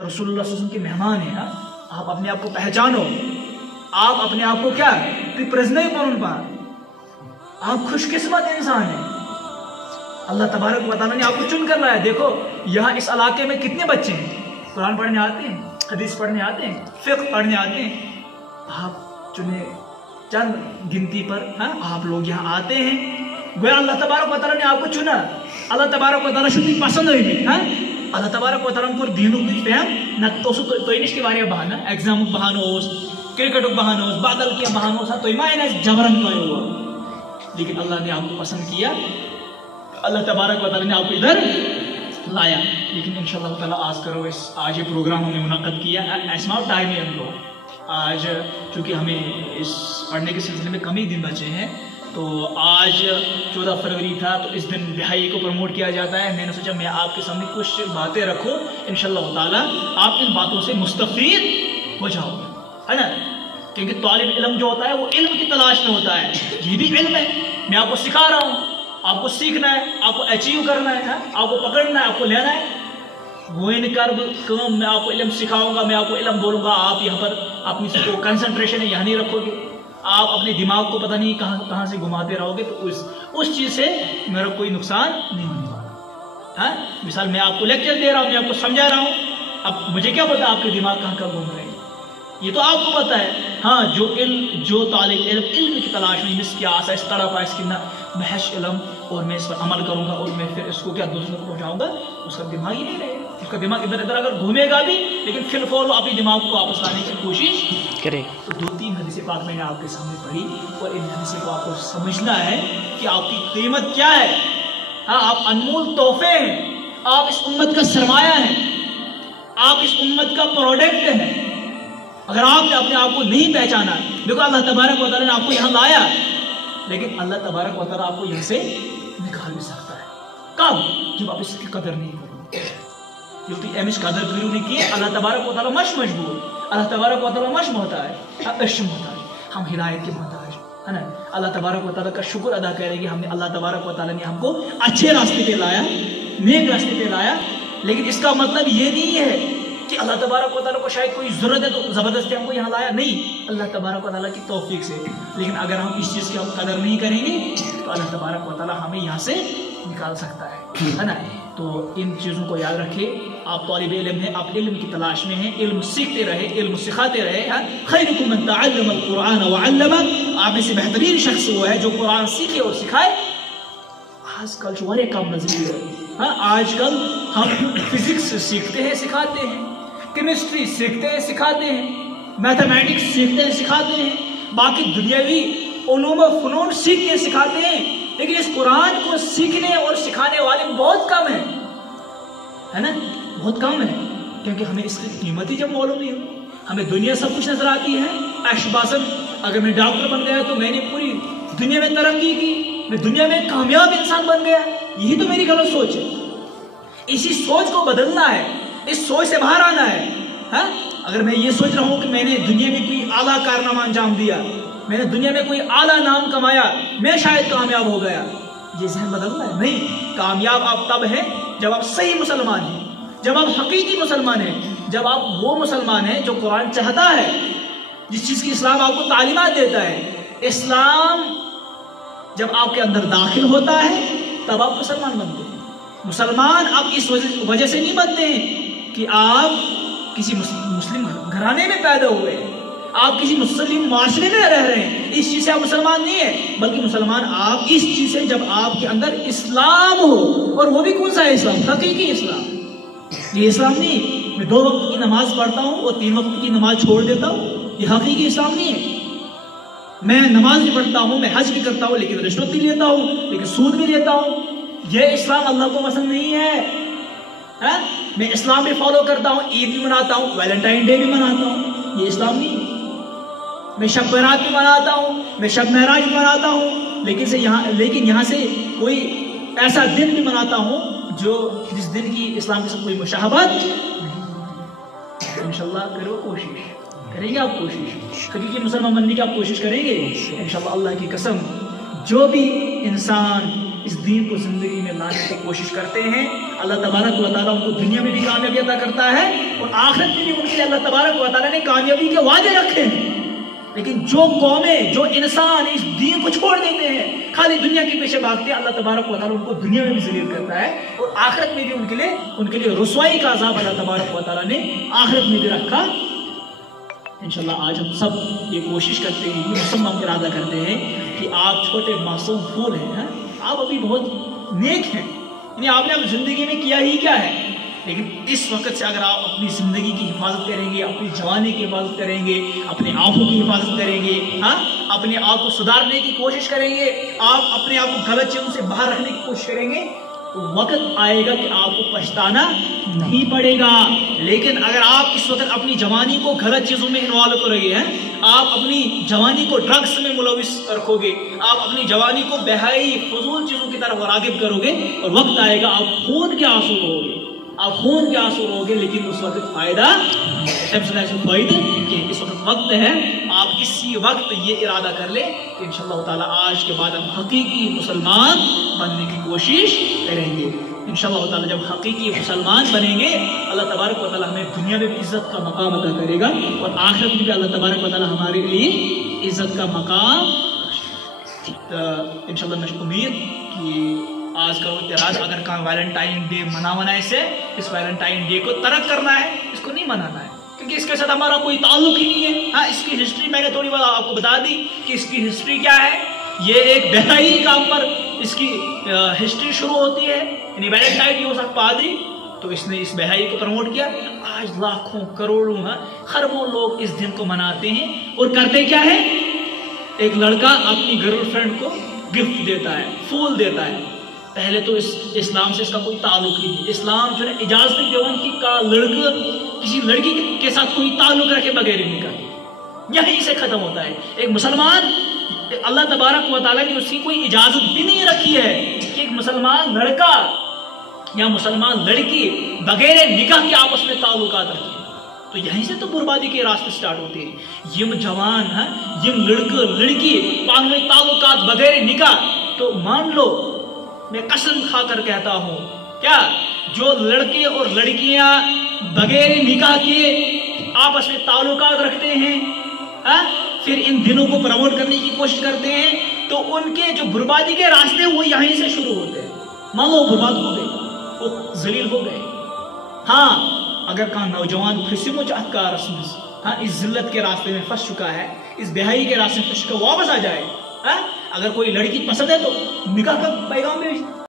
रसूलुल्लाह सल्लल्लाहु अलैहि वसल्लम के मेहमान हैं। आप अपने आप को पहचानो, आप अपने आप को क्या प्रेजने करून पा, आप खुशकिस्मत इंसान हैं। अल्लाह तबारक व तआला ने आपको चुन कर लाया। देखो यहाँ इस इलाके में कितने बच्चे हैं, कुरान पढ़ने आते हैं, हदीस पढ़ने आते हैं, फिक्र पढ़ने आते हैं। आप चुने चंद गिनती पर आप लोग यहाँ आते हैं। गोया अल्लाह तबारक व तआला ने आपको चुना। अल्लाह तबारक व तआला शुद्ध पसंद है। अल्लाह तबारक व तआला को दीनों की फहम न तो इनिश के बारे में बहाना एग्जाम बहानो क्रिकेट बहानो बादल के बहानो सा तो इमायना जबरन का हुआ, लेकिन अल्लाह ने आपको पसंद किया। अल्लाह तबारक व तआला ने आपको इधर लाया। लेकिन इंशाअल्लाह ताला आज ये प्रोग्राम हमने मुनक़्क़द किया। ऐसा टाइम है हमको आज, चूँकि हमें इस पढ़ने के सिलसिले में कम ही दिन बचे हैं, तो आज 14 फरवरी था, तो इस दिन बिहाई को प्रमोट किया जाता है। मैंने सोचा मैं आपके सामने कुछ बातें रखूं, इंशाअल्लाह ताला आप इन बातों से मुस्तफ़ीद हो जाओगे, है ना। क्योंकि तालिब इल्म जो होता है वो इल्म की तलाश में होता है। ये भी इल्म है, मैं आपको सिखा रहा हूँ, आपको सीखना है, आपको अचीव करना है, आपको पकड़ना है, आपको लेना है। गोइन कर कम मैं आपको इल्म सिखाऊंगा, मैं आपको इल्म बोलूँगा, आप यहाँ पर अपनी जो कंसंट्रेशन है यहाँ नहीं रखोगे, आप अपने दिमाग को पता नहीं कहाँ से घुमाते रहोगे, तो उस चीज़ से मेरा कोई नुकसान नहीं होगा। हाँ, मिसाल मैं आपको लेक्चर दे रहा हूँ, मैं आपको समझा रहा हूँ, अब मुझे क्या पता आपके दिमाग कहाँ घूम रहे हैं, ये तो आपको पता है। हाँ, जो तालिब इल्म की तलाश में मिस क्या आसा इस तरह का इसकी ना महश इल्म और मैं इस पर अमल करूँगा और मैं फिर इसको क्या दूसरों को पहुँचाऊँगा, उसका दिमाग ही नहीं रहेगा। उसका दिमाग इधर इधर अगर घूमेगा भी, लेकिन फिर वो अपने दिमाग को वापस लाने की कोशिश करे। तो 2-3 हदीसें पाक मैंने आपके सामने पढ़ी, और इन हदीसों को आपको समझना है कि आपकी कीमत क्या है। हाँ, आप अनमोल तोहफे हैं, आप इस उम्मत का सरमाया हैं, आप इस उम्मत का प्रोडक्ट हैं। अगर आपने अपने आप को नहीं पहचाना, देखो अल्लाह तबारक व तआला ने आपको यहाँ लाया, लेकिन अल्लाह तबारक व तआला आपको यहाँ से निकाल भी सकता है। कब? जब आप इसकी कदर नहीं करोगे। क्योंकि एमिश कदर करू नहीं किए, अल्लाह तबारक व तआला मश मजबूर, अल्लाह तबारक व तआला मश मोहताज, अश्म मोहताज, हम हिदायत के मोहताज, है ना। अल्लाह तबारक व तआला का शुक्र अदा करेंगे, हमने अल्लाह तबारक व तआला ने हमको अच्छे रास्ते पे लाया, नेक रास्ते पे लाया। लेकिन इसका मतलब ये नहीं है कि अल्लाह तबारक व तआला को शायद कोई ज़रूरत है तो ज़बरदस्ती हमको यहाँ लाया, नहीं, अल्लाह तबारक व तआला की तौफीक से। लेकिन अगर हम इस चीज़ की हम कदर नहीं करेंगे तो अल्लाह तबारक व तआला हमें यहाँ से निकाल सकता है ना। तो इन चीज़ों को याद रखिए। आप तालिब इल्म हैं, आप इल्म की तलाश में हैं, इल्म सीखते रहे, इल्म सिखाते रहे। खैरुकुम मन तअल्लम अल-कुरान व अल्लमा, आप में से बेहतरीन शख्स वो है जो कुरान सीखे और सिखाए। आजकल जो अरे कम नजरिए है। हाँ, आजकल हम फिजिक्स सीखते हैं सिखाते हैं, केमिस्ट्री सीखते हैं सिखाते हैं, मैथमेटिक्स सीखते हैं सिखाते हैं, बाकी दुनियावी उलूम व फ़नून सीख के सिखाते हैं। लेकिन इस कुरान को सीखने और सिखाने वाले बहुत कम है ना, बहुत कम है। क्योंकि हमें इसकी कीमत ही जब मालूम नहीं हो, हमें दुनिया सब कुछ नजर आती है ऐशबासन। अगर मैं डॉक्टर बन गया तो मैंने पूरी दुनिया में तरक्की की, मैं दुनिया में कामयाब इंसान बन गया, यही तो मेरी गलत सोच है। इसी सोच को बदलना है, इस सोच से बाहर आना है। हाँ, अगर मैं ये सोच रहा हूँ कि मैंने दुनिया में कोई आला कारनामा अंजाम दिया, मैंने दुनिया में कोई आला नाम कमाया, मैं शायद कामयाब हो गया, ये जहन बदलना है। नहीं, कामयाब आप तब हैं जब आप सही मुसलमान हैं, जब आप हकीकी मुसलमान हैं, जब आप वो मुसलमान हैं जो कुरान चाहता है, जिस चीज़ की इस्लाम आपको तालीमात देता है। इस्लाम जब आपके अंदर दाखिल होता है तब आप मुसलमान बनते हैं। मुसलमान आप इस वजह से नहीं बनते हैं कि आप किसी मुस्लिम घराने में पैदा हुए, आप किसी मुस्लिम माशरे में रह रहे हैं, इस चीज़ से आप मुसलमान नहीं है। बल्कि मुसलमान आप इस चीज़ से जब आपके अंदर इस्लाम हो, और वो भी कौन सा है इस्लाम? हकीकी इस्लाम। ये इस्लाम नहीं मैं 2 वक्त की नमाज पढ़ता हूँ और 3 वक्त की नमाज छोड़ देता हूँ, ये हकीकी इस्लाम नहीं है। मैं नमाज भी पढ़ता हूँ, मैं हज भी करता हूँ, लेकिन रिश्वत भी लेता हूँ, लेकिन सूद भी लेता हूँ, ये इस्लाम अल्लाह को पसंद नहीं है। मैं इस्लाम भी फॉलो करता हूँ, ईद भी मनाता हूँ, वैलेंटाइन डे भी मनाता हूँ, ये इस्लाम नहीं है। मैं शब बरात भी मनाता हूँ, मैं शब महराज भी मनाता हूँ, लेकिन यहाँ से कोई ऐसा दिन भी मनाता हूँ जो जिस दिन की इस्लाम के साथ कोई मुशाहबत नहीं। इंशाल्लाह करो कोशिश, करेंगे आप कोशिश, हकीकी मुसलमान बनने की आप कोशिश करेंगे इंशाल्लाह। अल्लाह की कसम, जो भी इंसान اس دین کو زندگی میں لانے کی کوشش کرتے ہیں، اللہ تبارک و تعالیٰ ان کو دنیا میں بھی کامیابی عطا کرتا ہے اور آخرت میں بھی ان کے لیے اللہ تبارک و تعالیٰ نے کامیابی کے وعدے رکھے ہیں۔ لیکن جو قومیں، جو انسان اس دین کو چھوڑ دیتے ہیں، خالی دنیا کے پیچھے بھاگتے ہیں، اللہ تبارک و تعالیٰ ان کو دنیا میں بھی ذلیل کرتا ہے اور آخرت میں بھی ان کے لیے رسوائی کا عذاب اللہ تبارک و تعالیٰ نے آخرت میں بھی رکھا۔ انشاءاللہ آج ہم سب یہ کوشش کرتے ہیں، یہ مسلمان ارادہ کرتے ہیں کہ آپ چھوٹے معصوم پھول ہیں، آپ ابھی بہت نیک ہیں، یعنی آپ نے اب زندگی میں کیا ہی کیا ہے، لیکن اس وقت سے اگر آپ اپنی زندگی کی حفاظت کریں گے، اپنی جوانی کی حفاظت کریں گے، اپنے آنکھوں کی حفاظت کریں گے، اپنے آپ کو سدھارنے کی کوشش کریں گے، آپ اپنے آپ کو غلط چیزوں سے باہر رکھنے کی کوشش کریں گے، تو وقت آئے گا کہ آپ کو پچھتانا نہیں پڑے گا۔ لیکن اگر آپ اس وقت اپنی جوانی کو غلط چیزوں میں انوالو کرو گے، آپ اپنی جوانی کو ڈرگس میں ملوث رکھو گے، آپ اپنی جوانی کو بہائی فضول چیزوں کی طرف راغب کرو گے، اور وقت آئے گا آپ خون کے آنسو رو گے، آپ خون کے آنسو رو گے، لیکن اس وقت فائدہ کہ اس وقت وقت ہے، آپ اسی وقت یہ ارادہ کر لیں کہ انشاءاللہ تعالیٰ آج کے بعد ہم حقیقی مسلمان بننے کی کوشش کریں گے۔ انشاءاللہ تعالیٰ جب حقیقی مسلمان بنیں گے، اللہ تبارک و تعالیٰ ہمیں دنیا میں بھی عزت کا مقام عطا کرے گا اور آخرت میں بھی اللہ تبارک و تعالیٰ ہمارے لیے عزت کا مقام۔ انشاءاللہ میں امید کہ آج کا ارادہ اگر کہاں ویلنٹائن ڈے منانا ہے، اس ویلنٹائن ڈے کو ترک کرنا ہے، اس کو نہیں منانا ہے، کیونکہ اس کے ساتھ ہمارا کوئی تعلق ہی نہیں ہے۔ ہاں، اس کی ہسٹری میں نے تھوڑی بات آپ کو بتا دی کہ اس کی ہسٹری کیا ہے۔ یہ ایک بہائی کام پر اس کی ہسٹری شروع ہوتی ہے، یعنی ویلنٹائن ڈے ساتھ پادری تو اس نے اس بہائی کو پروموٹ کیا۔ آج لاکھوں کروڑوں خربوں لوگ اس دن کو مناتے ہیں اور کرتے کیا ہے، ایک لڑکا اپنی گرل فرینڈ کو گفٹ دیتا ہے، پھول دیتا ہے۔ پہلے تو اسلام سے اس کا کوئی تعلق ہی نہیں، اسلام جو ہے اجازت نہیں دیوان کی لڑکا کسی لڑکی کے ساتھ کوئی تعلق رکھے بغیر نکاح، یہیں سے ختم ہوتا ہے۔ ایک مسلمان، اللہ تبارک و تعالیٰ نے اس کی کوئی اجازت بھی نہیں رکھی ہے کہ ایک مسلمان لڑکا یا مسلمان لڑکی بغیر نکاح کے آپس میں تعلقات رکھے، تو یہیں سے تو بربادی کے راستے سٹارٹ ہوتے ہیں۔ یم جوان یم لڑکا لڑکی پانچ میں تعلقات بغیر نکاح، تو مان لو میں قسم کھا کر کہتا ہوں، کیا جو لڑکے اور لڑکیاں بغیر نکاح کے آپس میں تعلقات رکھتے ہیں، پھر ان دنوں کو پروموٹ کرنے کی کوشش کرتے ہیں، تو ان کے جو بربادی کے راستے وہ یہیں سے شروع ہوتے ہیں۔ مان لو برباد ہو گئے، وہ ذلیل ہو گئے۔ ہاں، اگر کہاں نوجوان پھنسی چاہتا رسم اس ذلت کے راستے میں پھنس چکا ہے، اس بہائی کے راستے میں پھنس چکا، واپس آ جائے۔ اگر کوئی لڑکی پسند ہے تو نکاح کا پیغام بھی